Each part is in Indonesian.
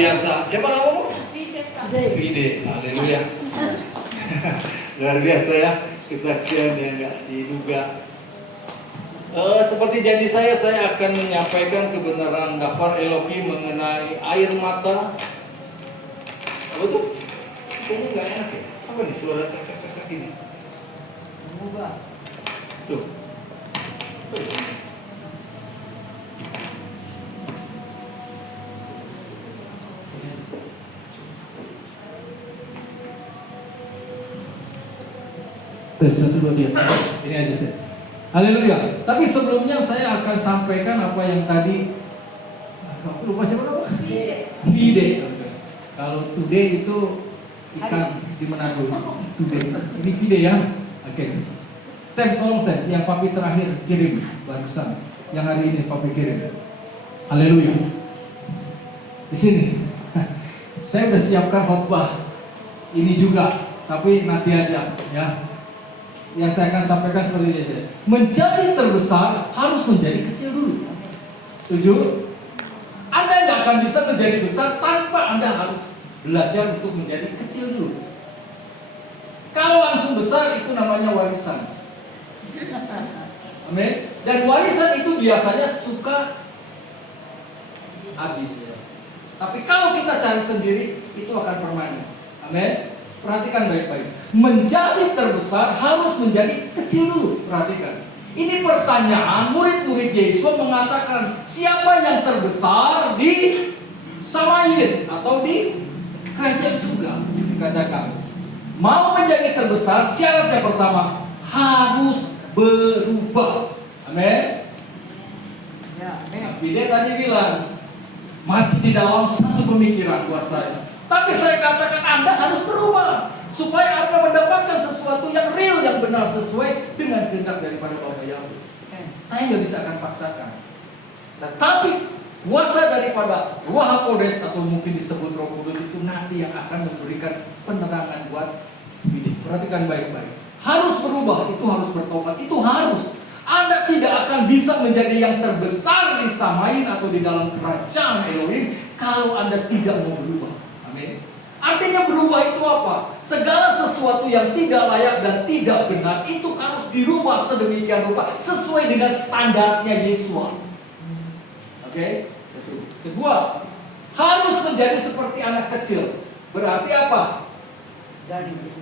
biasa. Siapa namamu? Vide. Haleluya. Luar biasa ya, kesaksian yang nggak diduga. Seperti janji saya akan menyampaikan kebenaran Dafar Elohi mengenai air mata. Apa tuh? Kayaknya nggak enak ya. Apa nih suara cek ini? Tuh. Tes 1, 2, 3. Ini aja sih. Haleluya. Tapi sebelumnya saya akan sampaikan apa yang tadi. Lupa siapa nama? Vide. Kalau today itu ikan di Manado. Today. Ini Vide ya. Oke. Sam, tolong Sam. Yang papi terakhir kirim barusan. Yang hari ini papi kirim. Haleluya. Di sini. Saya udah siapkan khotbah. Ini juga. Tapi nanti aja ya. Yang saya akan sampaikan seperti ini. Menjadi terbesar harus menjadi kecil dulu. Setuju? Anda nggak akan bisa menjadi besar tanpa Anda harus belajar untuk menjadi kecil dulu. Kalau langsung besar itu namanya warisan. Amin. Dan warisan itu biasanya suka habis. Tapi kalau kita cari sendiri itu akan permanen. Amin. Perhatikan baik-baik. Menjadi terbesar harus menjadi kecil dulu. Perhatikan. Ini pertanyaan murid-murid Yesus mengatakan, siapa yang terbesar di Samayin atau di kerajaan surga? Dikatakan, mau menjadi terbesar, syarat yang pertama harus berubah. Amin. Bide tadi bilang masih di dalam satu pemikiran buat saya. Tapi saya katakan Anda harus berubah supaya Anda mendapatkan sesuatu yang real, yang benar sesuai dengan kehendak daripada Bapa Yahweh. Saya nggak bisa akan paksakan. Tetapi kuasa daripada Ruach HaKodes atau mungkin disebut Roh Kudus itu nanti yang akan memberikan penerangan buat ini. Perhatikan baik-baik. Harus berubah, itu harus bertobat, itu harus. Anda tidak akan bisa menjadi yang terbesar di Samain atau di dalam kerajaan Elohim kalau Anda tidak mau berubah. Amin. Artinya berubah itu apa? Segala sesuatu yang tidak layak dan tidak benar itu harus dirubah sedemikian rupa sesuai dengan standarnya Yesua. Oke? Kedua, harus menjadi seperti anak kecil. Berarti apa?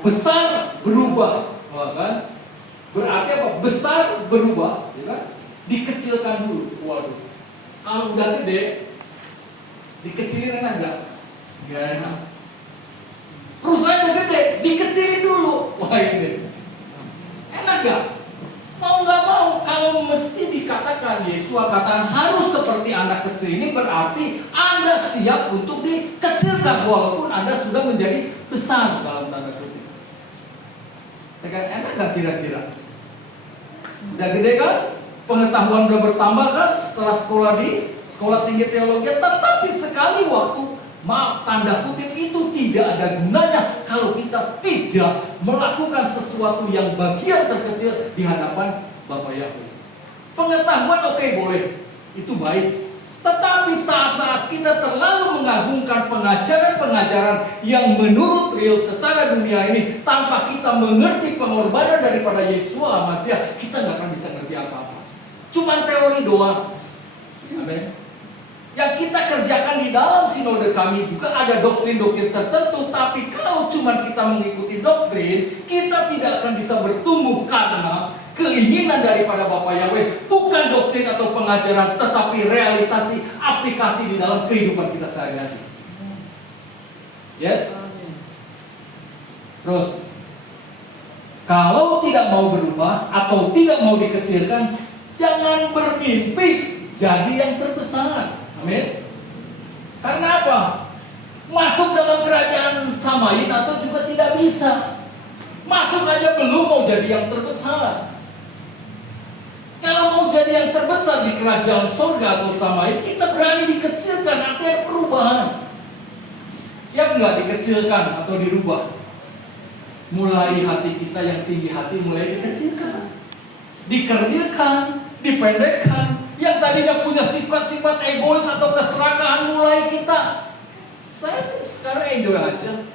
Besar berubah, kan? Berarti apa? Besar berubah, ya kan? Dikecilkan dulu. Waduh. Kalau udah gede, dikecilin enak nggak? Nggak enak. Perusahaan udah gede, dikecilin dulu. Wah ini enak gak? Mau nggak mau, kalau mesti dikatakan Yesus katakan harus seperti anak kecil ini berarti Anda siap untuk dikecilkan walaupun Anda sudah menjadi besar dalam tanda kutip. Saya kata enak gak kira-kira? Udah gede kan? Pengetahuan udah bertambah kan setelah sekolah di sekolah tinggi teologi, tetapi sekali waktu maaf tanda kutip itu tidak ada gunanya kalau kita tidak melakukan sesuatu yang bagian terkecil di hadapan Bapa Yahweh. Pengetahuan oke, boleh, itu baik. Tetapi saat-saat kita terlalu mengagungkan pengajaran-pengajaran yang menurut real secara dunia ini tanpa kita mengerti pengorbanan daripada Yesua Masya, kita nggak akan bisa ngerti apa-apa. Cuman teori doang. Amin. Yang kita kerjakan di dalam sinode kami juga ada doktrin-doktrin tertentu. Tapi kalau cuma kita mengikuti doktrin, kita tidak akan bisa bertumbuh karena keinginan daripada Bapa Yahweh bukan doktrin atau pengajaran, tetapi realitasi, aplikasi di dalam kehidupan kita sehari-hari. Yes? Terus, kalau tidak mau berubah atau tidak mau dikecilkan, jangan bermimpi jadi yang terbesar. Amin. Karena apa? Masuk dalam kerajaan Samain atau juga tidak bisa. Masuk aja belum mau jadi yang terbesar. Kalau mau jadi yang terbesar di kerajaan surga atau Samain, kita berani dikecilkan, artinya perubahan. Siap nggak dikecilkan atau dirubah? Mulai hati kita yang tinggi hati mulai dikecilkan, dikerdilkan, dipendekkan. Yang tadinya punya sifat-sifat egois atau keserakahan mulai kita Saya sekarang enjoy aja.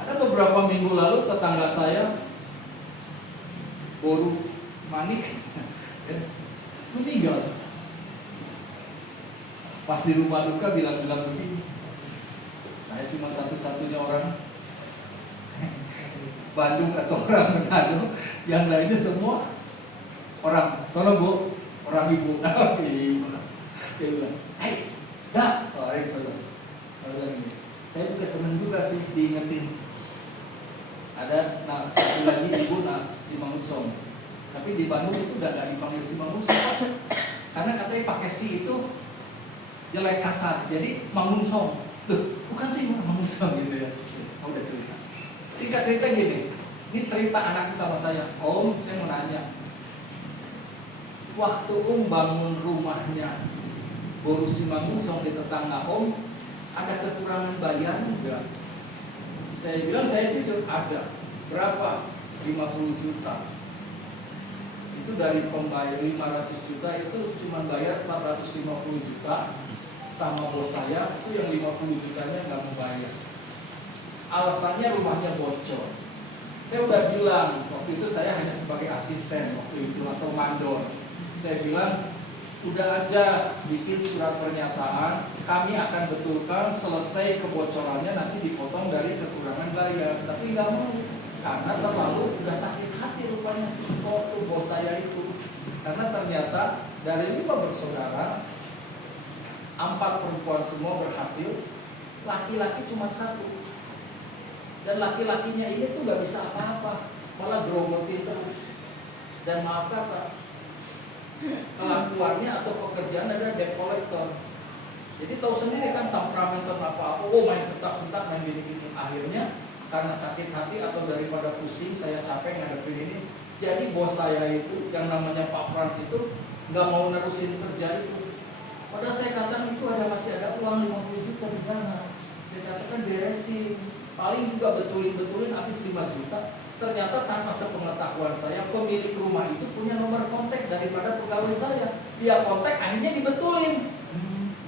Ada beberapa minggu lalu tetangga saya baru manik meninggal. Pas di rumah duka bilang-bilang begini, saya cuma satu-satunya orang Bandung atau orang Manado, yang lainnya semua orang sono bu, orang ibu. Dia bilang, hei, dah, saya juga seneng juga sih diingetin. Ada satu lagi ibu si Mangusong, tapi di Bandung itu udah gak dipanggil si Mangusong, karena katanya pakai si itu jelek kasar, jadi Mangusong. Loh, bukan sih Mangusong gitu ya. Udah cerita. Singkat cerita gini, ini cerita anak sama saya. Om, saya mau nanya, waktu Om bangun rumahnya baru si Mangusong di tetangga Om, ada kekurangan bayar enggak? Saya bilang, saya jujur, ada. Berapa? 50 juta. Itu dari pembayar 500 juta itu cuma bayar 450 juta. Sama bos saya itu yang 50 jutanya nggak membayar. Alasannya rumahnya bocor. Saya udah bilang, waktu itu saya hanya sebagai asisten waktu itu atau mandor. Saya bilang, udah aja bikin surat pernyataan, kami akan betulkan, selesai kebocorannya nanti dipotong dari kekurangan bayar. Tapi nggak mau, karena terlalu udah sakit hati rupanya si bos saya itu. Karena ternyata dari 5 bersaudara, 4 perempuan semua berhasil, laki-laki cuma 1. Dan laki-lakinya ini tuh nggak bisa apa-apa, malah grogotin terus. Dan maaf kata, kelakuannya atau pekerjaan adalah debt collector. Jadi tahu sendiri kan temperamental apa-apa, main sentak-sentak, main gini-gini. Akhirnya karena sakit hati atau daripada pusing, saya capek ngadepin ini. Jadi bos saya itu, yang namanya Pak Frans itu, nggak mau nerusin kerja itu. Padahal saya katakan itu masih ada uang 50 juta di sana. Saya katakan beresin, paling juga betulin habis 5 juta. Ternyata tanpa sepengetahuan saya, pemilik rumah itu punya nomor kontak daripada pegawai saya. Dia kontak, akhirnya dibetulin.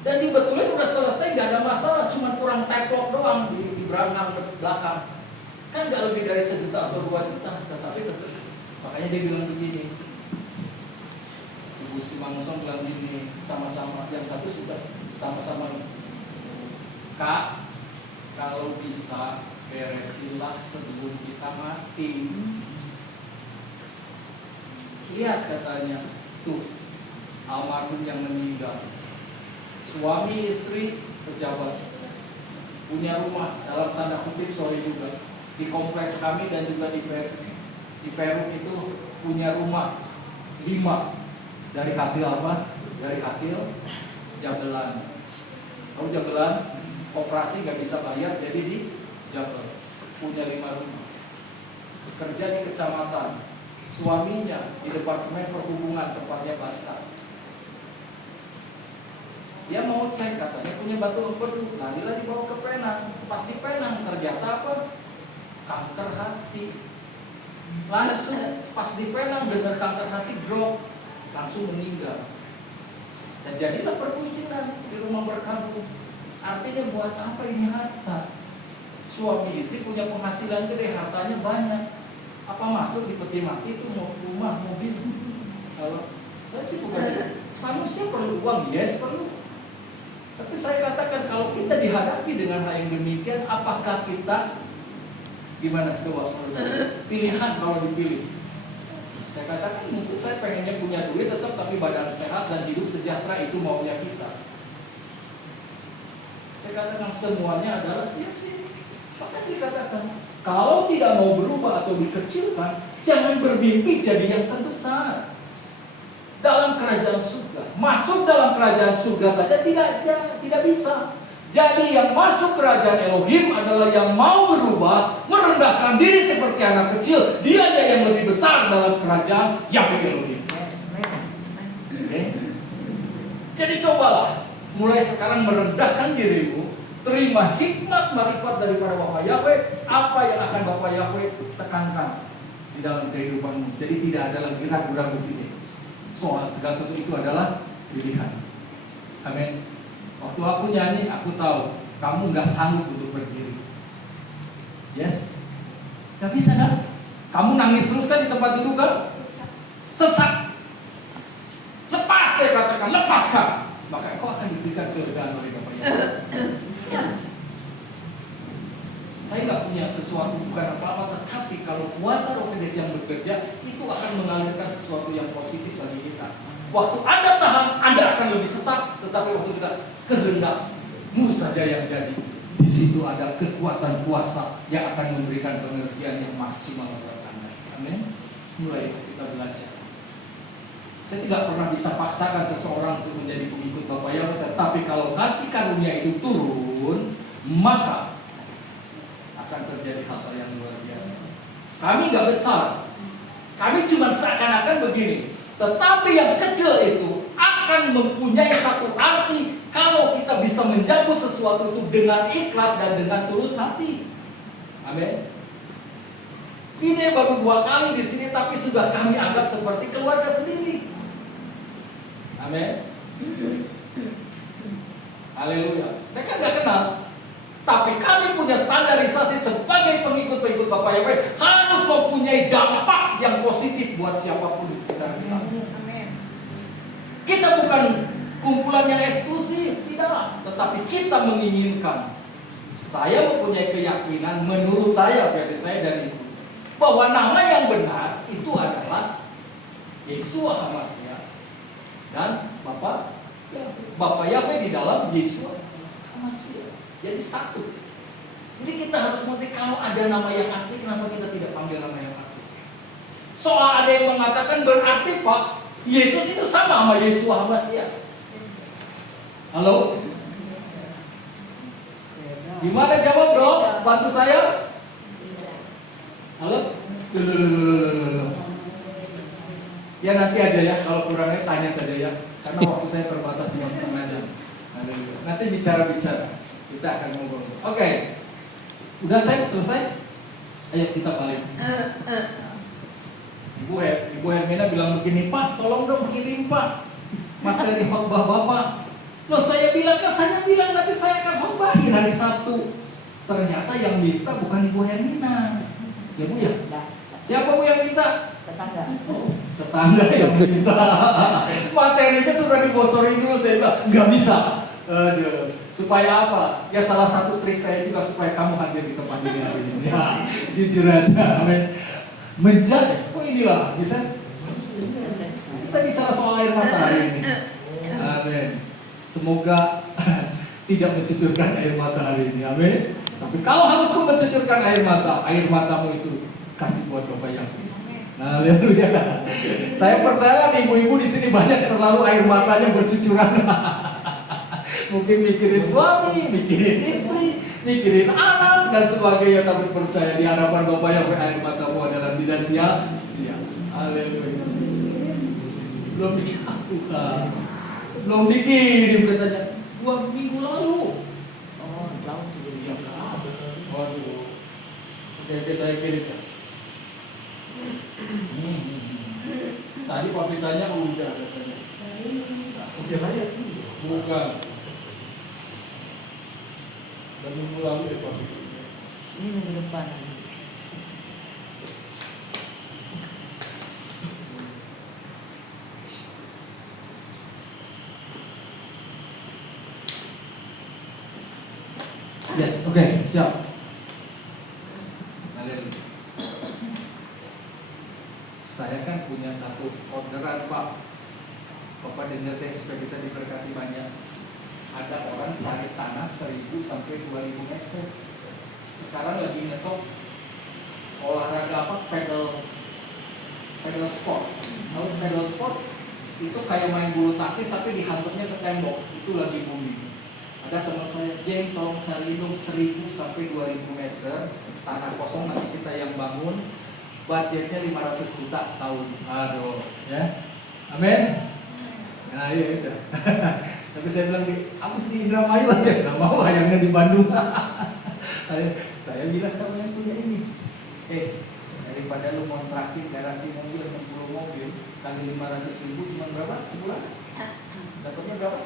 Dan dibetulin udah selesai, gak ada masalah, cuma kurang tag-lock doang di belakang. Kan gak lebih dari 1 juta atau 2 juta, tetapi tetap. Makanya dia bilang begini, Ibu si Mangusong bilang begini, sama-sama, yang satu sudah sama-sama. Kak, kalau bisa beresinlah sebelum kita mati. Lihat katanya, tuh almarhum yang meninggal, suami istri pejabat, punya rumah dalam tanda kutip sorry juga di kompleks kami dan juga di Peru itu punya rumah 5 dari hasil apa? Dari hasil jabelan. Tahu jabelan? Operasi nggak bisa bayar, jadi di Jabal punya 5 rumah, kerja di kecamatan, suaminya di departemen perhubungan tempatnya basah. Dia mau cek katanya punya batu empedu, lari dibawa ke Penang. Pas di Penang ternyata apa? Kanker hati. Langsung pas di Penang dengar kanker hati drop, langsung meninggal. Dan jadilah perkuncinan di rumah berkabung. Artinya buat apa ini harta? Suami istri punya penghasilan gede, hartanya banyak. Apa masuk di peti mati itu mau rumah, mobil? Kalau saya sih bukan. Manusia perlu uang, yes perlu. Tapi saya katakan kalau kita dihadapi dengan hal yang demikian, apakah kita gimana coba pilihan kalau dipilih? Saya katakan mungkin saya pengennya punya duit tetap tapi badan sehat dan hidup sejahtera, itu maunya kita. Saya katakan semuanya adalah sia-sia. Makanya dikatakan, kalau tidak mau berubah atau dikecilkan, jangan bermimpi jadi yang terbesar dalam kerajaan surga. Masuk dalam kerajaan surga saja tidak bisa. Jadi yang masuk kerajaan Elohim adalah yang mau berubah, merendahkan diri seperti anak kecil. Dianya yang lebih besar dalam kerajaan Yahweh Elohim. Okay? Jadi cobalah mulai sekarang merendahkan dirimu. Terima hikmat marifat daripada Bapak Yahweh. Apa yang akan Bapak Yahweh tekankan di dalam kehidupanmu. Jadi tidak ada lagi ragu-ragu ini. Soal segala sesuatu itu adalah pilihan. Amin. Waktu aku nyanyi, aku tahu kamu nggak sanggup untuk berdiri. Yes? Nggak bisa kan? Kamu nangis terus kan di tempat duduk kan? Sesak. Lepas, saya katakan, lepaskan. Maka kau akan diberikan kelegaan oleh Bapa yang saya nggak punya sesuatu, bukan apa-apa, tetapi kalau kuasa Roh Kudus yang bekerja, itu akan mengalirkan sesuatu yang positif bagi kita. Waktu Anda tahan, Anda akan lebih sesak, tetapi waktu kita kehendakmu saja yang jadi, di situ ada kekuatan kuasa yang akan memberikan pengertian yang maksimal buat Anda. Amin. Mulai kita belajar. Saya tidak pernah bisa paksakan seseorang untuk menjadi pengikut Bapak Yahweh, tetapi kalau kasih karunia itu turun, maka akan terjadi hal-hal yang luar biasa. Kami nggak besar, kami cuma seakan-akan begini. Tetapi yang kecil itu akan mempunyai satu arti kalau kita bisa menjaga sesuatu itu dengan ikhlas dan dengan tulus hati. Amin. Ini baru 2 kali di sini, tapi sudah kami anggap seperti keluarga sendiri. Amin. Haleluya. Saya kan nggak kenal, tapi kami punya standarisasi sebagai pengikut-pengikut Bapak Yahweh harus mempunyai dampak yang positif buat siapapun di sekitar kita. Kita bukan kumpulan yang eksklusif, tidak. Tetapi kita menginginkan, saya mempunyai keyakinan menurut saya, versi saya dan itu, bahwa nama yang benar itu adalah Yeshua HaMashiach dan Bapak Yahweh di dalam Yeshua HaMashiach. Jadi satu. Jadi kita harus mengerti kalau ada nama yang asli, kenapa kita tidak panggil nama yang asli? Soal ada yang mengatakan berarti Pak, Yesus itu sama Yeshua HaMashiach. Halo? Gimana jawab dong? Bantu saya? Halo? Ya nanti aja ya, kalau kurangnya tanya saja ya. Karena waktu saya terbatas cuma setengah jam. Nanti bicara-bicara. Kita akan ngobrol. Oke. Udah saya selesai? Ayo kita balik. Ibu Hermina bilang begini, Pak, tolong dong kirim Pak materi khotbah Bapak. Loh saya bilang nanti saya akan khotbahin hari Sabtu. Ternyata yang minta bukan Ibu Hermina. Ya Bu ya? Siapa Bu yang minta? Tetangga. Oh, tetangga yang minta. Materinya sudah dibocorin dulu, saya bilang nggak bisa. Aduh. Supaya apa? Ya salah satu trik saya juga supaya kamu hadir di tempat ini hari ini. Ya, jujur aja. Amin. Menjadi, inilah bisa. Kita bicara soal air mata hari ini. Amin. Semoga tidak mencucurkan air mata hari ini. Amin. Tapi kalau harus pun mencucurkan air matamu itu kasih buat Bapak Yahweh. Nah, haleluya. Saya percaya ibu-ibu di sini banyak terlalu air matanya bercucuran. Mungkin mikirin suami, mikirin istri, mikirin anak dan sebagainya, tapi percaya di hadapan Bapak Yahweh air matamu adalah tidak sia-sia. Haleluya. Belum dikirim katanya 2 minggu lalu. Oh, tahun itu. Waduh. Oke, saya kirim ya. Tadi papi tanya udah katanya. Udah banyak. Bukan. Dan minggu lalu ya papi. Ini minggu depan. Yes, oke, siap. Haleluya. Saya kan punya satu orderan Pak. Bapak dengar deh supaya kita diberkati banyak. Ada orang cari tanah 1000 sampai 2000 meter. Sekarang lagi ngetop olahraga apa? Pedal sport. Tahu pedal sport? Itu kayak main bulu tangkis tapi dihantuknya ke tembok. Itu lagi booming. Ada teman saya, Jeng, tolong cari dong 1000 sampai 2000 meter tanah kosong, nanti kita yang bangun. Budgetnya 500 juta setahun. Aduh, ya. Amin. Nah, iya udah. Tapi saya bilang, aku di Indramayu aja, nggak mau ayangnya di Bandung. Saya bilang sama yang punya ini, daripada lu kontraktif garasi mobil 60 mobil kali 500.000 cuma berapa sebulan? Dapatnya berapa?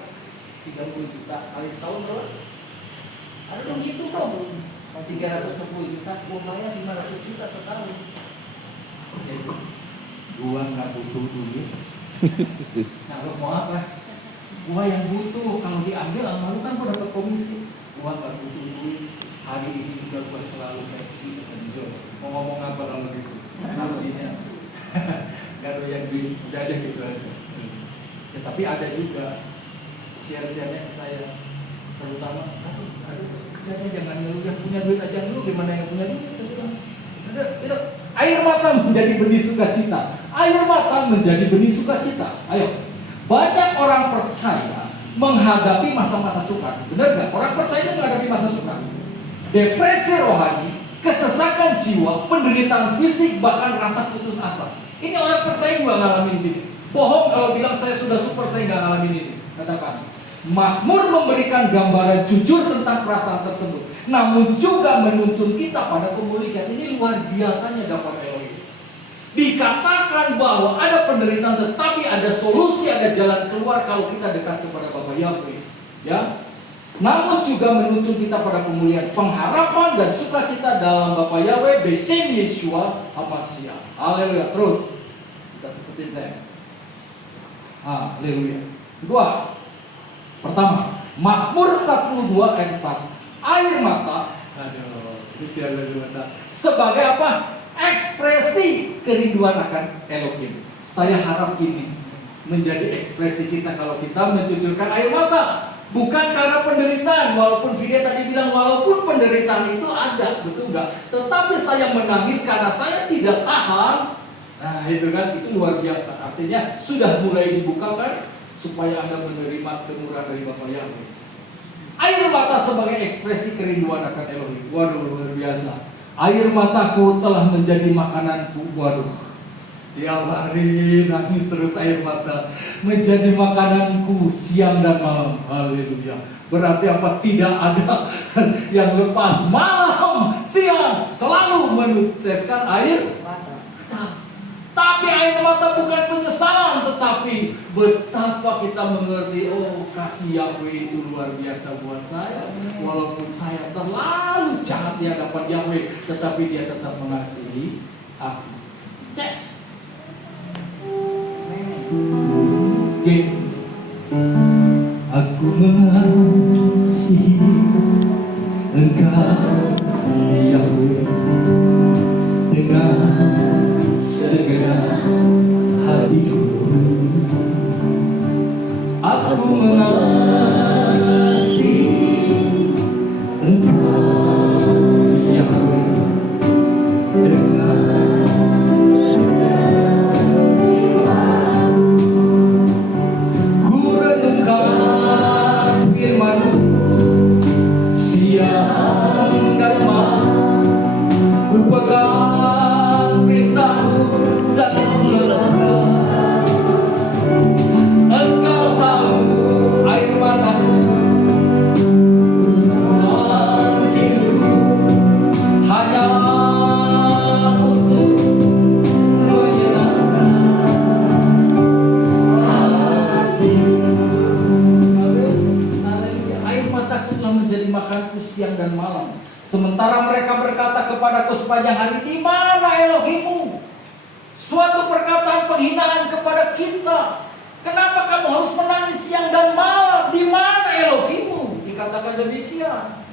30 juta kali setahun berapa? Ada dong gitu kok. 360 juta, gua bayar 500 juta setahun. Oke, gua nggak butuh duit. Nah, lo mau apa? Gua yang butuh. Kalau diambil sama lu kan gua dapat komisi. Gua nggak butuh duit. Hari ini juga gua selalu happy enjoy. Mau ngomong apa kalau gitu? Artinya nggak doyan duit, udah aja gitu aja. Ya, tapi ada juga share-share-nya ke saya, terutama, aduh, jangan lu yang punya duit aja dulu, gimana yang punya duit? Saya bilang, itu air mata menjadi benih sukacita. Air mata menjadi benih sukacita. Ayo, banyak orang percaya menghadapi masa-masa sukar. Benar nggak? Orang percaya menghadapi masa sukar. Depresi rohani, kesesakan jiwa, penderitaan fisik, bahkan rasa putus asa. Ini orang percaya juga ngalamin ini. Bohong kalau bilang saya sudah super, saya nggak ngalamin ini. Katakan, Mazmur memberikan gambaran jujur tentang perasaan tersebut, namun juga menuntun kita pada pemulihan. Ini luar biasanya dapat Elohim. Dikatakan bahwa ada penderitaan, tetapi ada solusi, ada jalan keluar kalau kita dekat kepada Bapa Yahweh. Ya, namun juga menuntun kita pada pemulihan, pengharapan dan sukacita dalam Bapa Yahweh Besem Yeshua Hamashiach. Haleluya. Terus kita cepetin saya. Haleluya. Kedua, pertama, Mazmur 42 ayat 4. Air mata, sebagai apa? Ekspresi kerinduan akan Elohim. Saya harap ini menjadi ekspresi kita kalau kita mencucurkan air mata. Bukan karena penderitaan, walaupun Vidya tadi bilang walaupun penderitaan itu ada, betul nggak? Tetapi saya menangis karena saya tidak tahan. Nah itu kan, itu luar biasa. Artinya sudah mulai dibukakan supaya Anda menerima kemurahan dari Bapa Yahweh. Air mata sebagai ekspresi kerinduan akan Elohim. Waduh, luar biasa. Air mataku telah menjadi makananku. Waduh, tiap hari nangis terus air mata. Menjadi makananku siang dan malam. Haleluya. Berarti apa? Tidak ada yang lepas. Malam, siang, selalu meneteskan air mata. Tapi air mata bukan penyesalan, tetapi betapa kita mengerti, oh kasih Yahweh itu luar biasa buat saya. Walaupun saya terlalu jahat di hadapan Yahweh, tetapi Dia tetap mengasihi aku. Yes. Aku mengasihi Engkau Yahweh dengan segenap hatiku. Aku mengasihi Engkau Yahweh dengan segenap jiwaku. Ku renungkan firman-Mu siang dan malam, ku pegang perintah-Mu dan ku lakukan. Engkau tahu air mataku, Tuhan hidupku hanyalah untuk menyenangkan hatimu. Haleluya. Air mataku telah menjadi makanku siang dan malam. Sementara mereka berkata kepadaku sepanjang hari, di mana Elohimmu? Suatu perkataan penghinaan kepada kita. Kenapa kamu harus menangis siang dan malam? Di mana Elohimmu? Dikatakan demikian.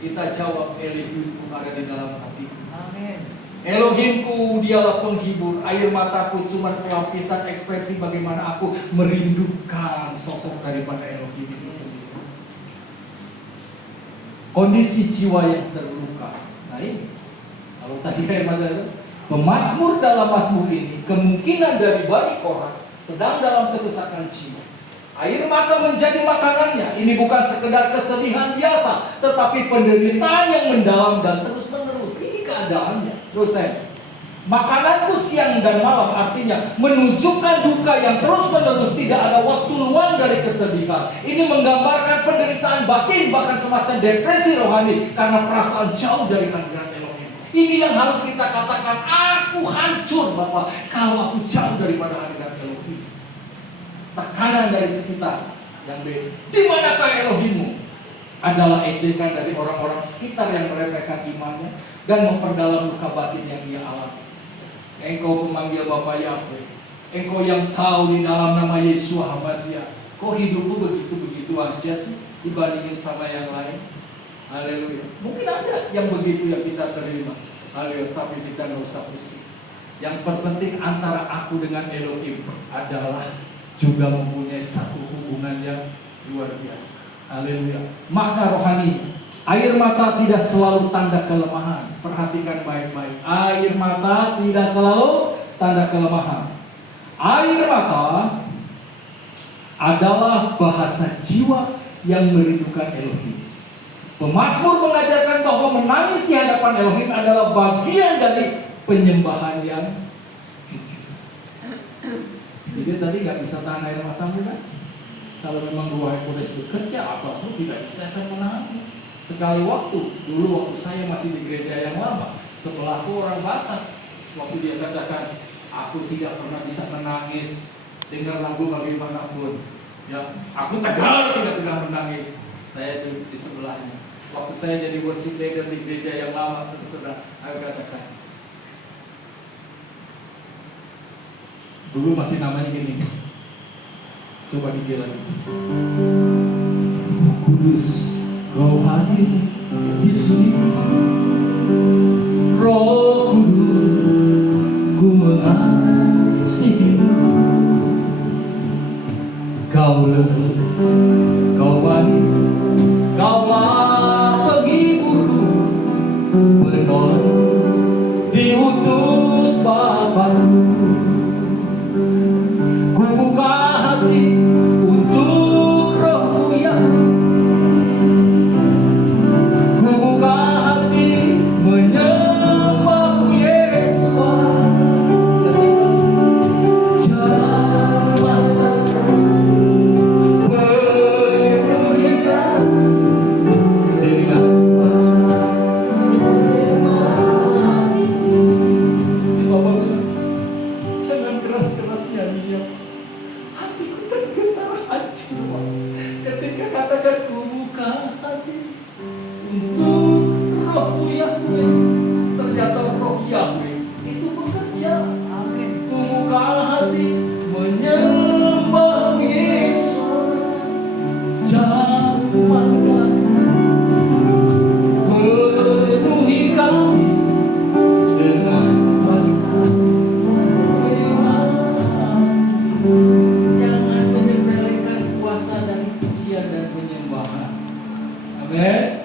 Kita jawab, Elohimku ada di dalam hatiku. Amin. Elohimku dialah penghibur. Air mataku cuma pelapisan ekspresi bagaimana aku merindukan sosok daripada Elohim itu sendiri. Kondisi jiwa yang terluka. Nah ini, kalau tadi kayak masa itu, pemazmur dalam mazmur ini kemungkinan dari Bani Korah sedang dalam kesesakan jiwa. Air mata menjadi makanannya. Ini bukan sekedar kesedihan biasa, tetapi penderitaan yang mendalam dan terus menerus. Ini keadaannya. Terus saya, makananku siang dan malam, artinya menunjukkan duka yang terus menerus, tidak ada waktu luang dari kesedihan. Ini menggambarkan penderitaan batin, bahkan semacam depresi rohani karena perasaan jauh dari hadirat Elohim. Ini yang harus kita katakan, aku hancur Bapak kalau aku jauh daripada hadirat Elohim. Tekanan dari sekitar yang di manakah Elohimmu? adalah ejekan dari orang-orang sekitar yang meremehkan imannya dan memperdalam luka batin yang ia alami. Engkau pemanggil Bapa Yahweh, engkau yang tahu di dalam nama Yesus HaMasiah, kok hidupmu begitu-begitu aja sih dibandingin sama yang lain. Haleluya. Mungkin ada yang begitu yang kita terima. Haleluya. Tapi kita nggak usah pusing. Yang terpenting antara aku dengan Elohim adalah juga mempunyai satu hubungan yang luar biasa. Haleluya. Makna rohani, air mata tidak selalu tanda kelemahan. Perhatikan baik-baik. Air mata tidak selalu tanda kelemahan. Air mata adalah bahasa jiwa yang merindukan Elohim. Pemazmur mengajarkan bahwa menangis di hadapan Elohim adalah bagian dari penyembahan yang jujur. Jadi tadi nggak bisa tahan air matamu kan? Kalau memang Ruh Kudus bekerja, atasmu tidak bisa akan menahan. Sekali waktu, dulu waktu saya masih di gereja yang lama, sebelahku orang Batak, waktu dia katakan, aku tidak pernah bisa menangis dengar lagu bagaimanapun. Ya, aku tegar tidak pernah menangis. Saya duduk di sebelahnya. Waktu saya jadi worship leader di gereja yang lama, saudara, aku katakan, dulu masih namanya gini. Coba dikira lagi. Kudus, Kau hadir di sini. Roh Kudus, ku mengasihimu. Kau lembut, Kau manis, Kaulah penghiburku, penolong diutus Bapakku. Ku buka hati untuk Roh-Mu yang ku buka hati menyembah-Mu Yesus.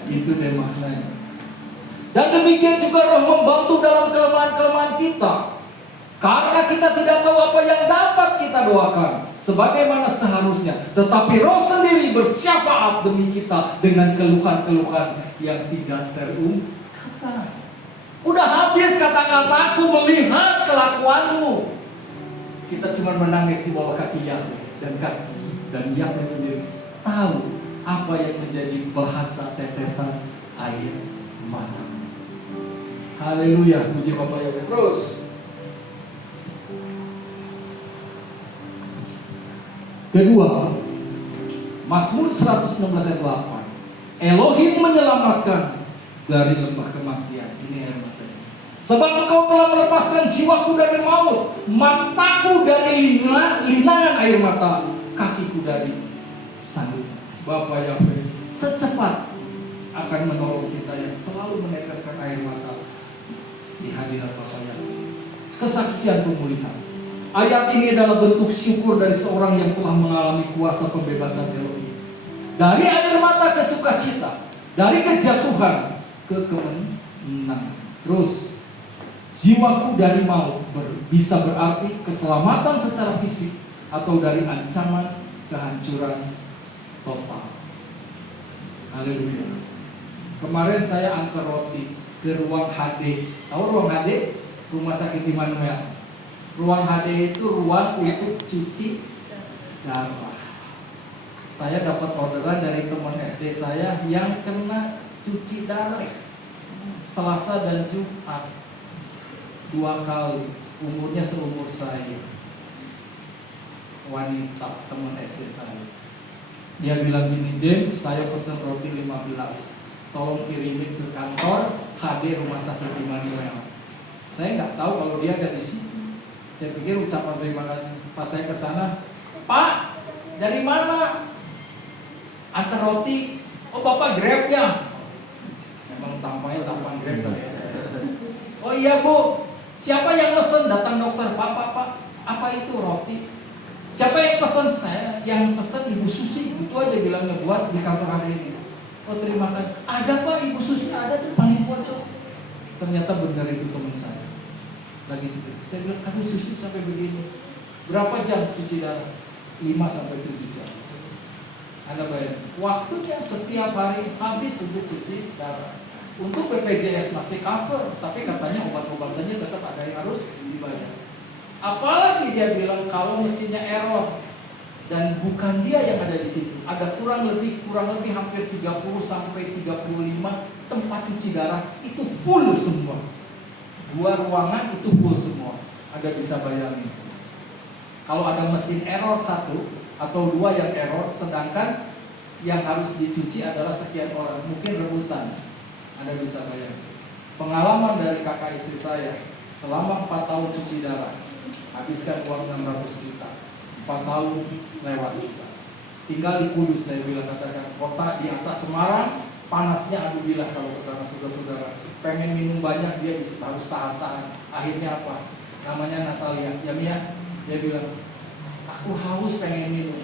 Itu deh maknanya. Dan demikian juga Roh membantu dalam kelemahan-kelemahan kita. Karena kita tidak tahu apa yang dapat kita doakan sebagaimana seharusnya. Tetapi Roh sendiri bersyafaat demi kita dengan keluhan-keluhan yang tidak terungkapkan. Udah habis kata-kataku melihat kelakuanmu. Kita cuma menangis di bawah kaki Yahweh dan Yahweh sendiri tahu apa yang menjadi bahasa tetesan air mata. Haleluya, puji Bapa Yahweh. Terus kedua, Mazmur 116 ayat 8. Elohim menyelamatkan dari lembah kematian. Ini air mata. Sebab Engkau telah melepaskan jiwaku dari maut, mataku dari linangan air mata, kakiku dari sandung. Bapa Yahweh secepat akan menolong kita yang selalu meneteskan air mata di hadirat Bapa Yahweh. Kesaksian pemulihan. Ayat ini adalah bentuk syukur dari seorang yang telah mengalami kuasa pembebasan Elohim. Dari air mata ke sukacita, dari kejatuhan ke kemenangan. Terus, jiwaku dari maut bisa berarti keselamatan secara fisik atau dari ancaman kehancuran total. Haleluya. Kemarin saya antar roti ke ruang HD. Tahu ruang HD? Rumah Sakit Immanuel. Ruang HD itu ruang untuk cuci darah. Saya dapat orderan dari teman SD saya yang kena cuci darah Selasa dan Jumat 2 kali. Umurnya seumur saya. Wanita, teman SD saya. Dia bilang gini, James, saya pesen roti 15. Tolong kirimin ke kantor HD Rumah Sakit Immanuel. Saya nggak tahu kalau dia ada di situ. Saya pikir ucapan terima kasih. Pas saya ke sana, Pak, dari mana? Antar roti. Oh, Bapak Grab ya? Memang tampangnya tampang Grab kali ya. Oh iya Bu, siapa yang pesen? Datang dokter, Pak, apa itu roti? Siapa yang pesen? Saya. Yang pesen Ibu Susi. Itu aja bilangnya, buat di kantor ada ini. Oh terima kasih. Ada Pak, Ibu Susi ada tuh paling pojok. Ternyata benar itu teman saya. Lagi cuci. Saya bilang, aduh Susi sampai begini. Berapa jam cuci darah? 5 sampai 7 jam. Anda bayangin, waktunya setiap hari habis untuk cuci darah. Untuk BPJS masih cover, tapi katanya obat-obatannya tetap ada yang harus dibayar. Apalagi dia bilang kalau mesinnya error dan bukan dia yang ada di situ. Ada kurang lebih hampir 30 sampai 35 tempat cuci darah itu full semua. 2 ruangan itu full semua. Anda bisa bayangin. Kalau ada mesin error 1 atau 2 yang error, sedangkan yang harus dicuci adalah sekian orang, mungkin rebutan. Anda bisa bayangin. Pengalaman dari kakak istri saya, selama 4 tahun cuci darah, habiskan uang 600 juta. 4 tahun lewat juga. Tinggal di Kudus, saya bilang, katakan kota di atas Semarang, panasnya alhamdulillah kalau ke sana saudara-saudara. Pengen minum banyak dia harus tahan-tahan. Akhirnya apa? Namanya Natalia. Ya Mia, dia bilang, aku haus pengen minum.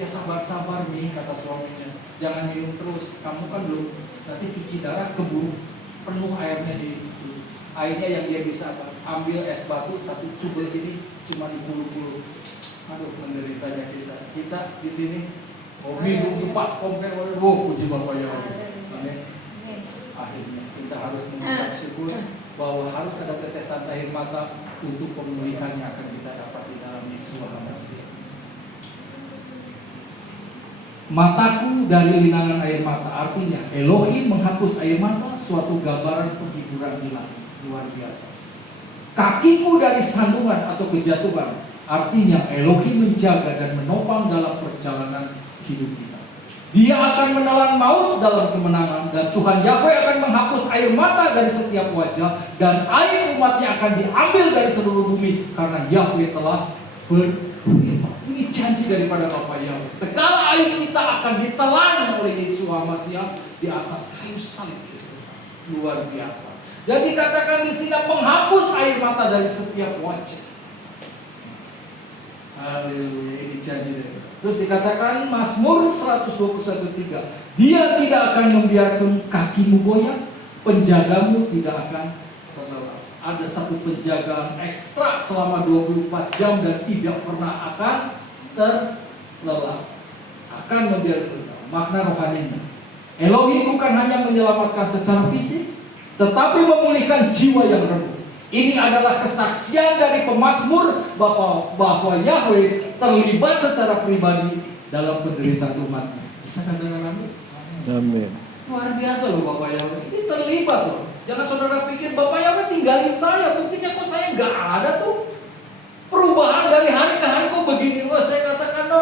Ya sabar-sabar nih, kata suaminya. Jangan minum terus. Kamu kan belum nanti cuci darah keburu penuh airnya di airnya yang dia bisa apa? Ambil es batu 1 cubel ini cuma dipuluh-puluh. Aduh, menderitanya kita di sini minum sepas kompor. Puji Bapak ya. Amin. Akhirnya kita harus mengucap syukur bahwa harus ada tetesan air mata untuk pemulihan yang akan kita dapat di dalam Yesus Masih. Mataku dari linangan air mata, artinya Elohim menghapus air mata, suatu gambaran penghiburan hilang luar biasa. Kakiku dari sandungan atau kejatuhan, artinya Elohim menjaga dan menopang dalam perjalanan hidup kita. Dia akan menelan maut dalam kemenangan, dan Tuhan Yahweh akan menghapus air mata dari setiap wajah, dan air umatnya akan diambil dari seluruh bumi, karena Yahweh telah berfirman. Ini janji daripada Bapa Yahweh. Segala aib kita akan ditelan oleh Yesus Masih di atas kayu salib. Luar biasa. Dan dikatakan di sini menghapus air mata dari setiap wajah. Haleluya, ini janji daripada. Terus dikatakan Mazmur 121:3, Dia tidak akan membiarkan kakimu goyah, penjagamu tidak akan terlelap. Ada satu penjagaan ekstra selama 24 jam dan tidak pernah akan terlelap. Akan membiarkan. Makna rohaninya, Elohim bukan hanya menyelamatkan secara fisik, tetapi memulihkan jiwa yang remuk. Ini adalah kesaksian dari pemazmur bahwa Yahweh terlibat secara pribadi dalam penderitaan umatnya. Bisa katakan amin? Amin. Luar biasa loh Bapak Yahweh. Ini terlibat loh. Jangan saudara pikir Bapak Yahweh tinggalin saya. Buktinya kok saya nggak ada tuh. Perubahan dari hari ke hari kok begini. Wah, saya katakan no.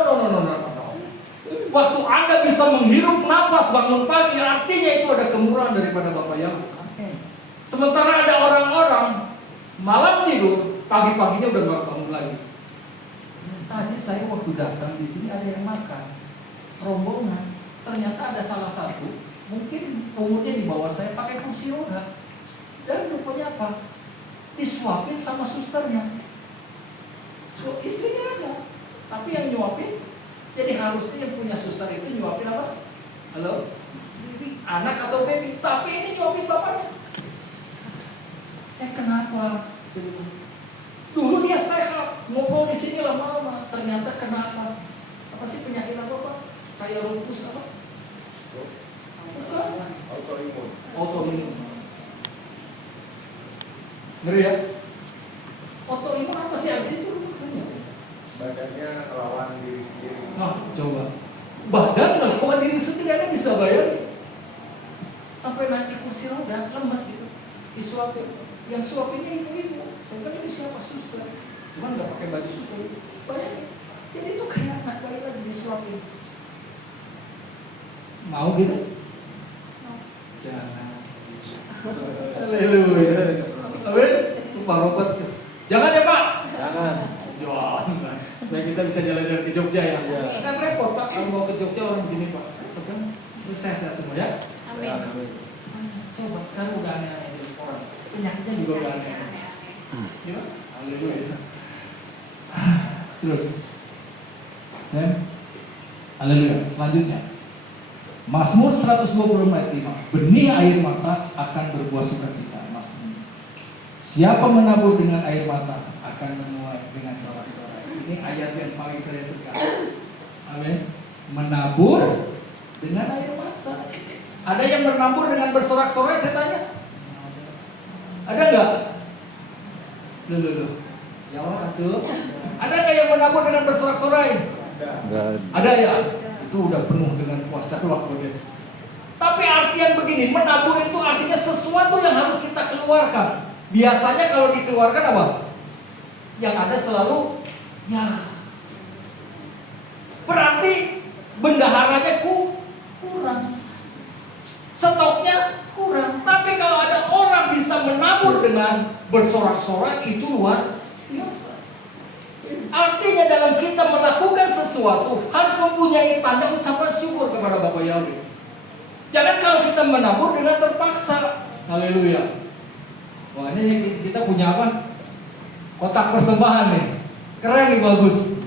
Waktu Anda bisa menghirup nafas bangun pagi, artinya itu ada kemurahan daripada Bapak Yahweh. Sementara ada orang-orang malam tidur, pagi-paginya udah nggak bangun lagi. Tadi saya waktu datang di sini ada yang makan, rombongan. Ternyata ada salah satu, mungkin umurnya di bawah saya, pakai kursi roda. Dan rupanya apa? Disuapin sama susternya. Istrinya ada, tapi yang nyuapin. Jadi harusnya yang punya suster itu nyuapin apa? Halo? Anak atau baby? Tapi ini nyuapin bapaknya. Saya kenapa? Dulu dia sehat, ngobrol di sini lama-lama. Ternyata kenapa? Apa sih penyakit apa Pak? Kayak lupus apa? Bukan. Autoimun. Ngeri ya? Autoimun apa sih artinya itu maksudnya? Badannya melawan diri sendiri. Nah, coba. Badan melawan diri sendiri, Anda bisa bayar. Sampai naik di kursi roda, lemas gitu. Disuapin. Yang suapinnya ibu-ibu. Saya bilang ini siapa? Suster. Cuman nggak pakai baju suster. Bayangin. Jadi itu kayak anak bayi lagi disuapin. Mau gitu? Jangan. Haleluya. Amin. Pak Robert. Jangan ya Pak. Jangan. Jangan. Supaya kita bisa jalan-jalan ke Jogja ya. Iya. Kan repot Pak kalau mau ke Jogja orang begini Pak. Betul? Terus sehat semua ya. Amin. Coba sekarang udah aneh-aneh jadi orang. Penyakitnya juga udah aneh-aneh. Ya. Haleluya. Terus. Ya. Haleluya. Selanjutnya. Mazmur 120 ayat 5. Benih air mata akan berbuah sukacita. Mazmur. Siapa menabur dengan air mata akan menuai dengan sorak-sorai. Ini ayat yang paling saya suka. Amin. Menabur dengan air mata. Ada yang menabur dengan bersorak-sorai, saya tanya. Ada nggak? Loh. Jawab tuh. Ada nggak yang menabur dengan bersorak-sorai? Ada ya. Itu udah penuh dengan kuasa Roh Kudus. Tapi artian begini, menabur itu artinya sesuatu yang harus kita keluarkan. Biasanya kalau dikeluarkan apa? Yang ada selalu ya. Berarti bendaharanya kurang. Stoknya kurang. Tapi kalau ada orang bisa menabur dengan bersorak-sorai, itu luar biasa. Artinya dalam kita melakukan sesuatu harus mempunyai tanda ucapan syukur kepada Bapa Yahweh. Jangan kalau kita menabur dengan terpaksa. Haleluya. Wah, ini kita punya apa? Kotak persembahan nih. Keren nih, bagus.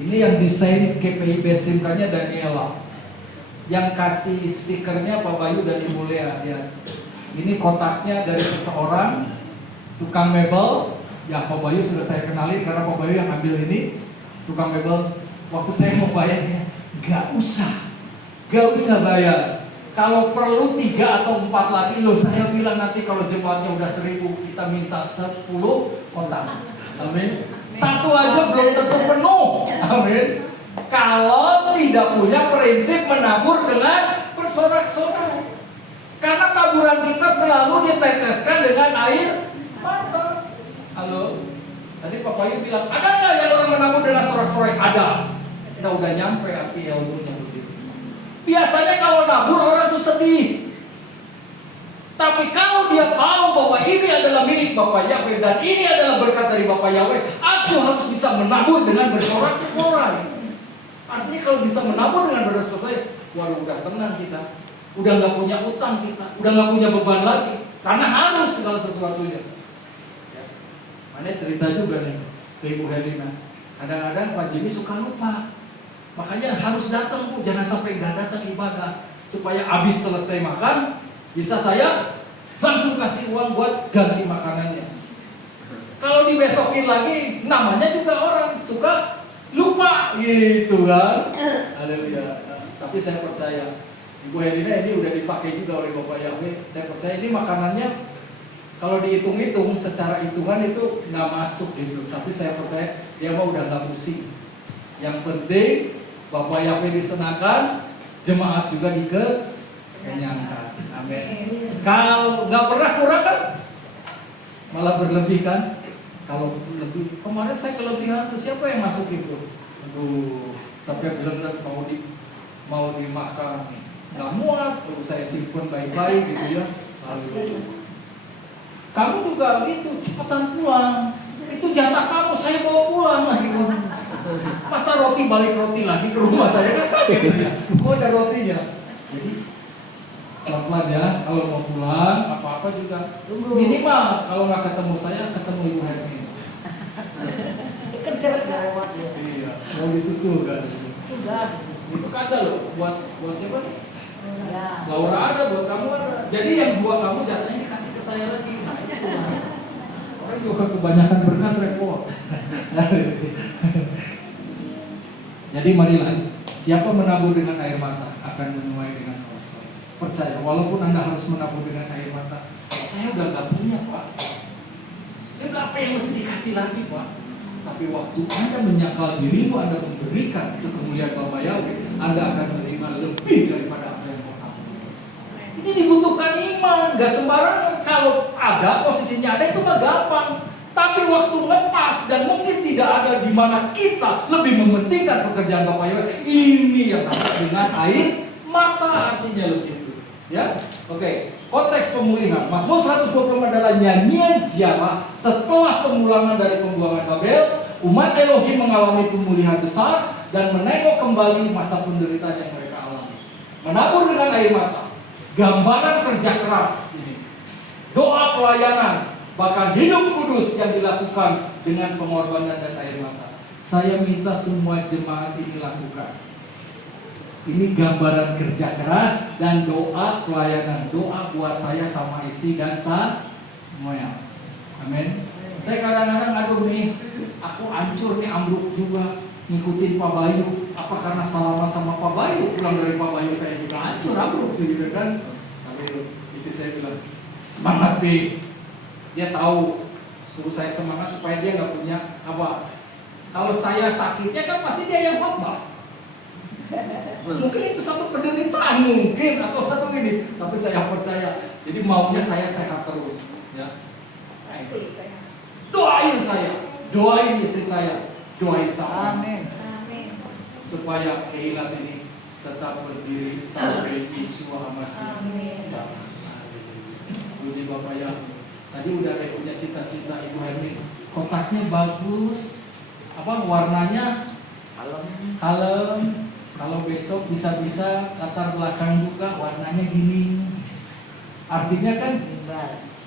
Ini yang desain KPI Besimpranya Daniela. Yang kasih stikernya Pak Bayu dan Ibu Lea. Ya. Ini kotaknya dari seseorang tukang mebel. Ya, Pak Bayu sudah saya kenali karena Pak Bayu yang ambil ini. Tukang mebel. Waktu saya mau bayarnya, gak usah bayar. Kalau perlu 3 atau 4 lagi, loh saya bilang nanti kalau jemaatnya udah 1000, kita minta 10 kotak. Amin. 1 aja belum tentu penuh. Amin. Kalau tidak punya prinsip menabur dengan bersorak-sorai. Karena taburan kita selalu diteteskan dengan air mata. Halo. Tadi Pak Bayu bilang, ada nggak yang orang menabur dengan sorak-sorai? Ada. Kita udah nyampe arti ilmunya begitu. Biasanya kalau nabur orang tuh sedih. Tapi kalau dia tahu bahwa ini adalah milik Bapak Yahweh dan ini adalah berkat dari Bapak Yahweh, aku harus bisa menabur dengan bersorak-sorai. Artinya kalau bisa menabur dengan bersorak-sorai, waduh udah tenang kita. Udah nggak punya utang kita, udah nggak punya beban lagi. Karena harus segala sesuatunya. Ya. Mana cerita juga nih ke Ibu Helena. Kadang-kadang Pak Jimmy suka lupa. Makanya harus datang Bu, jangan sampai nggak datang ibadah. Supaya habis selesai makan, bisa saya langsung kasih uang buat ganti makanannya. Kalau dibesokin lagi, namanya juga orang suka lupa gitu kan. Haleluya. Tapi saya percaya Ibu Helena ini udah dipakai juga oleh Bapak Yahweh. Saya percaya ini makanannya kalau dihitung-hitung secara hitungan itu nggak masuk gitu. Tapi saya percaya dia mah udah nggak pusing. Yang penting Bapak Yahweh disenangkan, jemaat juga dikenyangkan. Amin. Kalau nggak pernah kurang kan, malah berlebih kan. Kalau lebih, kemarin saya kelebihan tuh siapa yang masuk itu? Aduh, sampai benar-benar mau dimakan, nggak muat. Terus saya simpen baik-baik gitu ya. Lalu, kamu juga gitu, cepetan pulang. Itu jatah kamu, saya bawa pulang lagi. Masa roti balik roti lagi ke rumah saya kan kaget saya. Kok ada rotinya? Jadi pelan-pelan ya, kalau mau pulang apa-apa juga minimal kalau nggak ketemu saya, ketemu Ibu Hermi. Kejar lewat ya. Iya, mau disusul kan? Sudah. Itu kan ada loh, buat siapa nih? Ya. Laura ada, buat kamu ada. Jadi yang 2 kamu jatahnya dikasih ke saya lagi. Nah itu orang juga kebanyakan berkat repot. Jadi marilah, siapa menabur dengan air mata akan menuai dengan sorak-sorai. Percaya, walaupun Anda harus menabur dengan air mata, saya udah gak punya Pak. Saya udah apa yang mesti dikasih lagi Pak. Tapi waktu Anda menyangkal dirimu, Anda memberikan untuk kemuliaan Bapa Yahweh, Anda akan menerima lebih daripada apa yang Kau ambil. Ini dibutuhkan iman, gak sembarangan. Kalau ada, posisinya ada itu mah gampang. Tapi waktu lepas dan mungkin tidak ada di mana kita lebih mementingkan pekerjaan Bapak Yahweh, ini yang harus dengan air Mata artinya begitu. Ya, oke. Konteks pemulihan. Mazmur 120 adalah nyanyian ziarah setelah pemulangan dari pembuangan Babel. Umat Elohim mengalami pemulihan besar dan menengok kembali masa penderitaan yang mereka alami. Menabur dengan air mata, gambaran kerja keras ini, doa pelayanan, bahkan hidup kudus yang dilakukan dengan pengorbanan dan air mata. Saya minta semua jemaat ini lakukan. Ini gambaran kerja keras dan doa pelayanan. Doa buat saya sama istri dan semuanya. Amin. Saya kadang-kadang aduh nih, aku hancur nih, ambruk juga ngikutin Pak Bayu. Apa karena salaman sama Pak Bayu? Pulang dari Pak Bayu saya juga hancur, ambruk sih gitu kan. Tapi istri saya bilang, semangat Pi. Dia tahu suruh saya semangat supaya dia nggak punya apa. Kalau saya sakitnya kan pasti dia yang khotbah. Mungkin itu satu penderitaan mungkin atau satu ini, tapi saya percaya. Jadi maunya saya sehat terus, ya. Doain saya, doain istri saya, doain sama. Amin. Supaya Keilat ini tetap berdiri sampai Yeshua Masih. Puji Bapak ya. Tadi udah ada punya cita-cita Ibu Hermin. Kotaknya bagus, apa warnanya kalem. Kalau besok bisa-bisa latar belakang juga warnanya gini. Artinya kan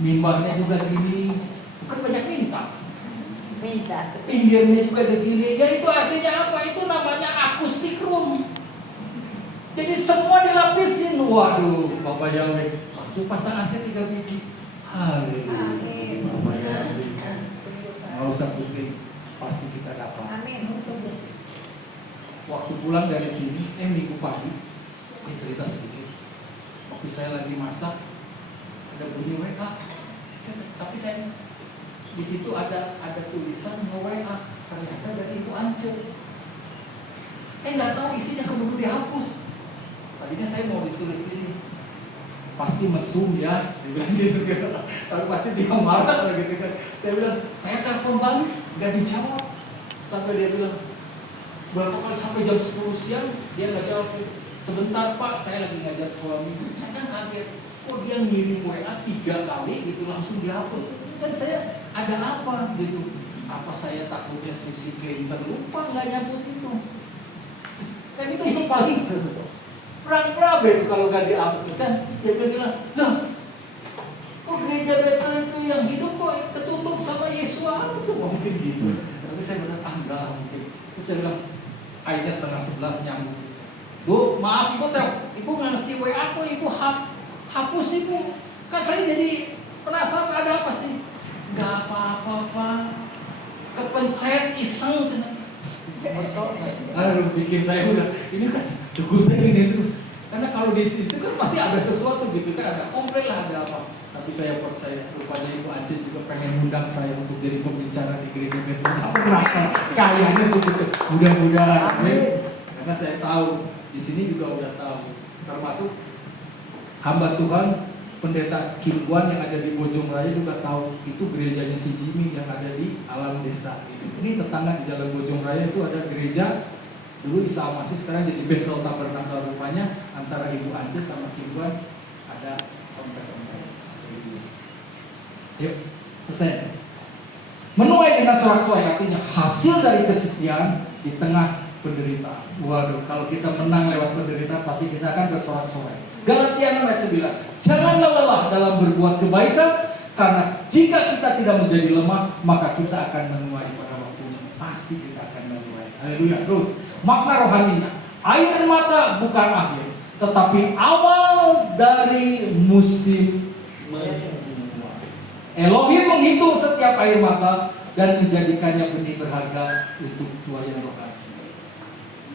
mimbarnya juga gini. Bukan banyak minta. Pinggirnya juga begini. Ya itu artinya apa? Itu namanya akustik room. Jadi semua dilapisin. Waduh, Bapak Yahweh. Langsung pasang AC 3 biji. Haleluya. Bapak Yahweh. Nggak usah pusing. Pasti kita dapat. Nggak usah pusing. Waktu pulang dari sini, minggu pagi, ini cerita sedikit. Waktu saya lagi masak, ada bunyi WA. Tapi saya di situ ada tulisan WA, ternyata dari Ibu Ance. Saya nggak tahu isinya, keburu dihapus. Tadinya saya mau ditulis ini, pasti mesum ya, saya bilang gitu. Tapi pasti dia marah kalau gitu kan. Saya bilang, saya telepon balik, nggak dijawab. Sampai dia bilang, berapa kali sampai jam 10 siang dia nggak jawab. Sebentar Pak, saya lagi ngajar sekolah minggu. Saya kan kaget, kok dia ngirim WA 3 kali gitu langsung dihapus. Kan saya ada apa gitu? Apa saya takutnya Sisi Clinton lupa nggak nyambut itu? Kan itu yang paling perang itu kalau nggak dihapus kan. Dia bilang, lah, kok gereja Betel itu yang hidup kok ketutup sama Yesus itu mungkin gitu. Tapi saya bilang, enggak lah mungkin. Terus saya bilang, akhirnya 10:30 nyambung. Bu, maaf Ibu ngasih WA aku, Ibu hapus Ibu. Kan saya jadi penasaran ada apa sih? Gak apa-apa Pak. Kepencet iseng. Aduh, pikir saya udah, ini kan tunggu saya gini terus. Karena kalau di itu kan pasti ada sesuatu gitu kan, ada komplain lah, ada apa. Tapi saya percaya, rupanya Ibu Ance juga pengen undang saya untuk jadi pembicara di gereja Betel. Kayaknya segitu. Mudah-mudahan. Karena saya tahu di sini juga udah tahu, termasuk hamba Tuhan Pendeta Kim Guan yang ada di Bojong Raya juga tahu itu gerejanya si Jimmy yang ada di alam desa. Ini tetangga di Jalan Bojong Raya itu ada gereja dulu Isa Al-Masih, sekarang jadi Betel Tabernakel. Rupanya antara Ibu Ance sama Kim Guan ada kontak-kontak. Yuk, selesai. Menuai dengan sorak-sorai artinya hasil dari kesetiaan di tengah penderitaan. Waduh, kalau kita menang lewat penderitaan pasti kita akan bersorak-sorai. Galatia 6 ayat 9. Janganlah lelah dalam berbuat kebaikan, karena jika kita tidak menjadi lemah, maka kita akan menuai pada waktunya. Pasti kita akan menuai. Haleluya. Terus, makna rohaninya, air mata bukan akhir, tetapi awal dari musim menuai. Elohim menghitung setiap air mata dan menjadikannya benih berharga untuk tuayan rohani.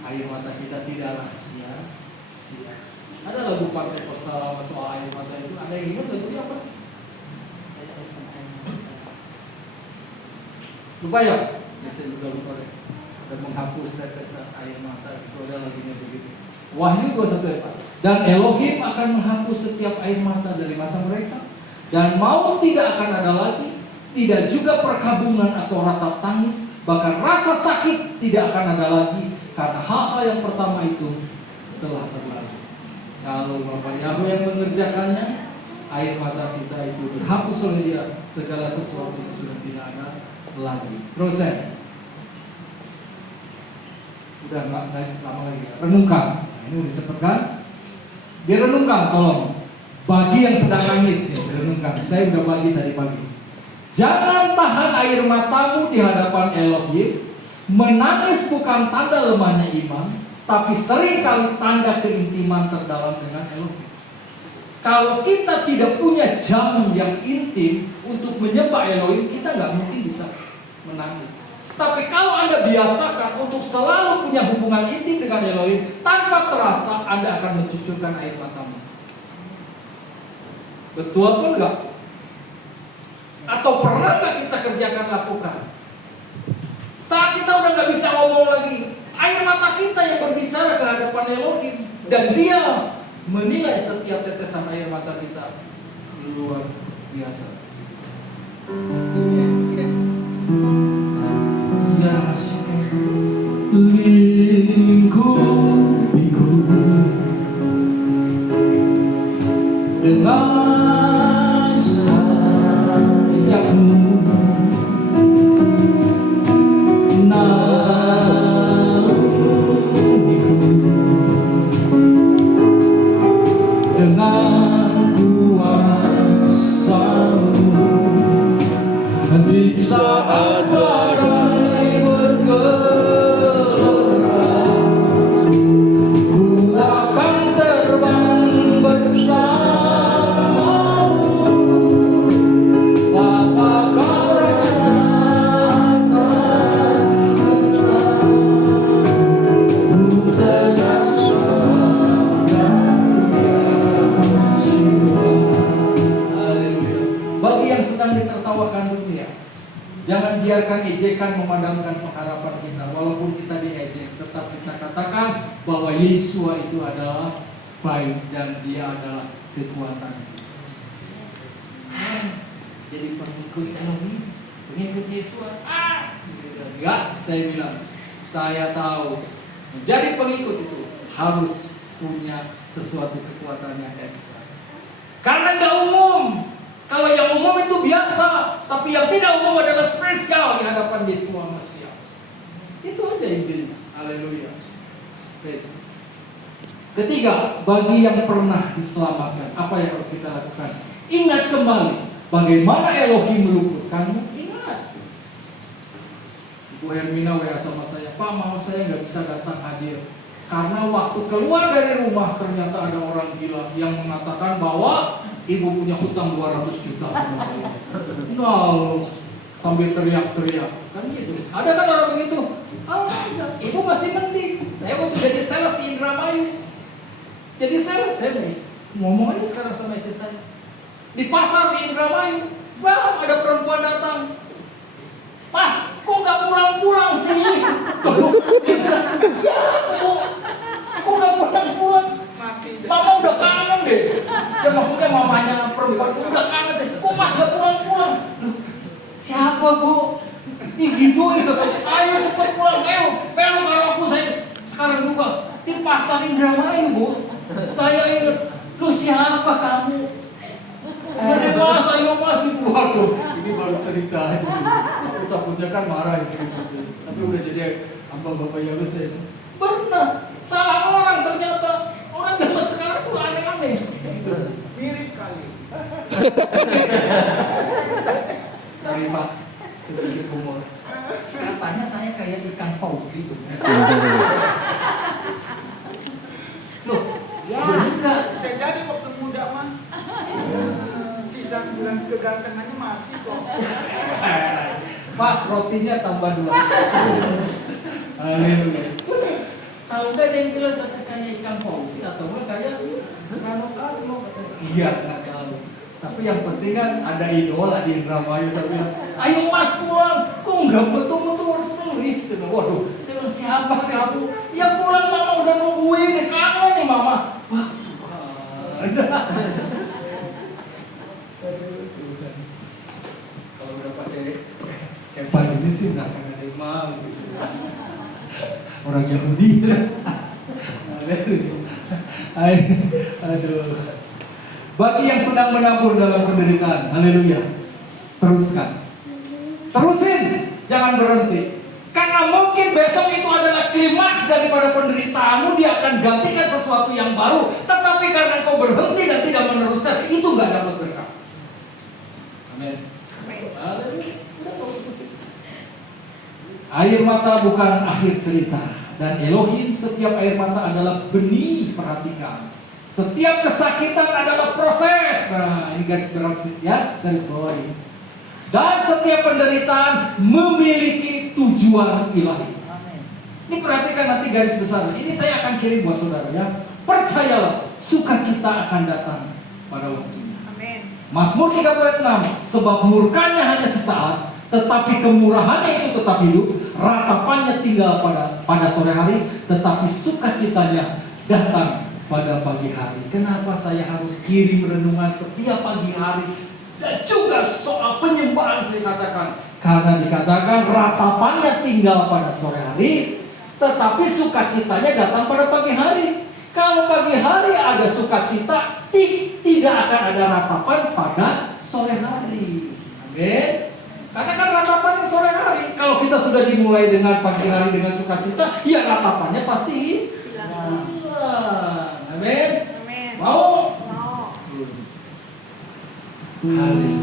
Air mata kita tidaklah sia-sia. Ada lagu Partai Persala soal air mata itu, ada yang ingat lagunya apa? Lupa ya? Saya juga lupa deh. Dan menghapus tetesan air mata, itu ada lagunya begitu. Wahyu 21 ayat 4. Dan Elohim akan menghapus setiap air mata dari mata mereka, dan maut tidak akan ada lagi, tidak juga perkabungan atau ratap tangis, bahkan rasa sakit tidak akan ada lagi, karena hal-hal yang pertama itu telah berlalu. Kalau Bapak Yahweh yang mengerjakannya, air mata kita itu dihapus oleh Dia, segala sesuatu yang sudah tidak ada lagi. Terus udah nggak lama lagi ya. Renungkan. Nah, ini udah cepet kan? Direnungkan, tolong. Bagi yang sedang nangis nih, renungkan. Saya udah bagi tadi pagi. Jangan tahan air matamu di hadapan Elohim. Menangis bukan tanda lemahnya iman, tapi seringkali tanda keintiman terdalam dengan Elohim. Kalau kita tidak punya jam yang intim untuk menyembah Elohim, kita nggak mungkin bisa menangis. Tapi kalau Anda biasakan untuk selalu punya hubungan intim dengan Elohim, tanpa terasa Anda akan mencucurkan air matamu. Betul apa enggak? Atau pernah nggak kita kerjakan lakukan? Saat kita udah nggak bisa ngomong lagi, air mata kita yang berbicara ke hadapan Elohim, dan Dia menilai setiap tetesan air mata kita luar biasa. Ya asyik lingkupiku dengan sayapmu, naungiku dengan kuasa-Mu di saat badai bergelora. Ku akan terbang bersamamu, Bapa Kau Raja atas semesta. Ku Haleluya. Bagi yang sedang ditertawakan dunia, jangan biarkan ejekan memadamkan pengharapan kita. Walaupun kita diejek, tetap kita katakan bahwa Yesua itu adalah baik dan Dia adalah kekuatan. Jadi pengikut Elohim, pengikut Yesua. Enggak, saya bilang, saya tahu menjadi pengikut itu harus punya sesuatu kekuatan yang ekstra. Karena enggak umum. Kalau yang umum itu biasa, tapi yang tidak umum adalah spesial di hadapan Yesua Mesias. Itu aja intinya. Haleluya. Guys. Ketiga, bagi yang pernah diselamatkan, apa yang harus kita lakukan? Ingat kembali bagaimana Elohim meluputkanmu. Ingat. Ibu Hermina WA sama saya, Pak, mama saya nggak bisa datang hadir karena waktu keluar dari rumah ternyata ada orang gila yang mengatakan bahwa ibu punya hutang 200 juta sama saya. Nah, sambil teriak-teriak. Kan gitu. Ada kan orang begitu? Ada. Ibu masih mending. Saya waktu jadi sales di Indramayu. Jadi sales, saya ngomong aja sekarang sama istri saya. Di pasar di Indramayu, bang, ada perempuan datang. Mas, kok nggak pulang-pulang sih? Siapa kok? Kok nggak pulang-pulang? Mama udah kangen deh. Ya maksudnya mamanya perempuan udah kangen sih. Kok mas gak pulang-pulang? Siapa bu? Ih gitu itu. Ayo cepet pulang. Ayo belok kalau aku saya sekarang juga di pasar Indramayu bu. Saya ingat. Lu siapa kamu? Dari mas, ayo mas gitu. Waduh, ini baru cerita aja sih. Aku takutnya kan marah istri. Tapi udah jadi ambang bapak Yahweh saya. Pernah salah orang ternyata. Orang zaman sekarang tuh aneh-aneh. Mirip kali. Sorry Pak, sedikit humor. Katanya saya kayak ikan paus itu. Loh, Ya, enggak. saya jadi waktu muda mah. Sisa 9 kegantengannya masih kok. Pak, rotinya tambah 2. Haleluya. Kalau enggak ada yang bilang kayak ikan paus atau enggak kayak Karno katanya. Iya, enggak tahu. Tapi yang penting kan ada idola di Indramayu. Saya bilang, ayo mas pulang. Kok enggak betul-betul harus beli? Waduh, saya bilang siapa kamu? Ya pulang mama udah nungguin. Kangen nih mama. Wah Tuhan. Kalau udah pakai kepal ini sih nggak akan ada yang mau gitu. Orang Yahudi. Aduh. Bagi yang sedang menabur dalam penderitaan, haleluya, teruskan. Terusin, jangan berhenti. Karena mungkin besok itu adalah klimaks daripada penderitaanmu, dia akan gantikan sesuatu yang baru. Tetapi karena kau berhenti dan tidak meneruskan, itu nggak dapat berkah. Amin. Haleluya. Udah tahu selesai. Air mata bukan akhir cerita. Dan Elohim, setiap air mata adalah benih, perhatikan. Setiap kesakitan adalah proses. Nah, ini garis beras ya, garis bawahi. Dan setiap penderitaan memiliki tujuan ilahi. Amin. Ini perhatikan nanti garis besar. Ini saya akan kirim buat saudara ya. Percayalah, sukacita akan datang pada waktunya. Amin. Mazmur 30 ayat 6. Sebab murkanya hanya sesaat, tetapi kemurahannya itu tetap hidup. Ratapannya tinggal pada sore hari, tetapi sukacitanya datang pada pagi hari. Kenapa saya harus kirim renungan setiap pagi hari? Dan juga soal penyembahan saya katakan, karena dikatakan ratapannya tinggal pada sore hari, tetapi sukacitanya datang pada pagi hari. Kalau pagi hari ada sukacita, tidak akan ada ratapan pada sore hari. Amin. Karena kan ratapannya sore hari. Kalau kita sudah dimulai dengan pagi hari dengan sukacita, ya ratapannya pasti hilang. Amin. Amin. Mau? Mau. Haleluya.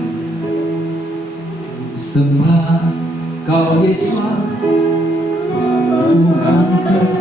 Sembah kau Yesus, ku angkat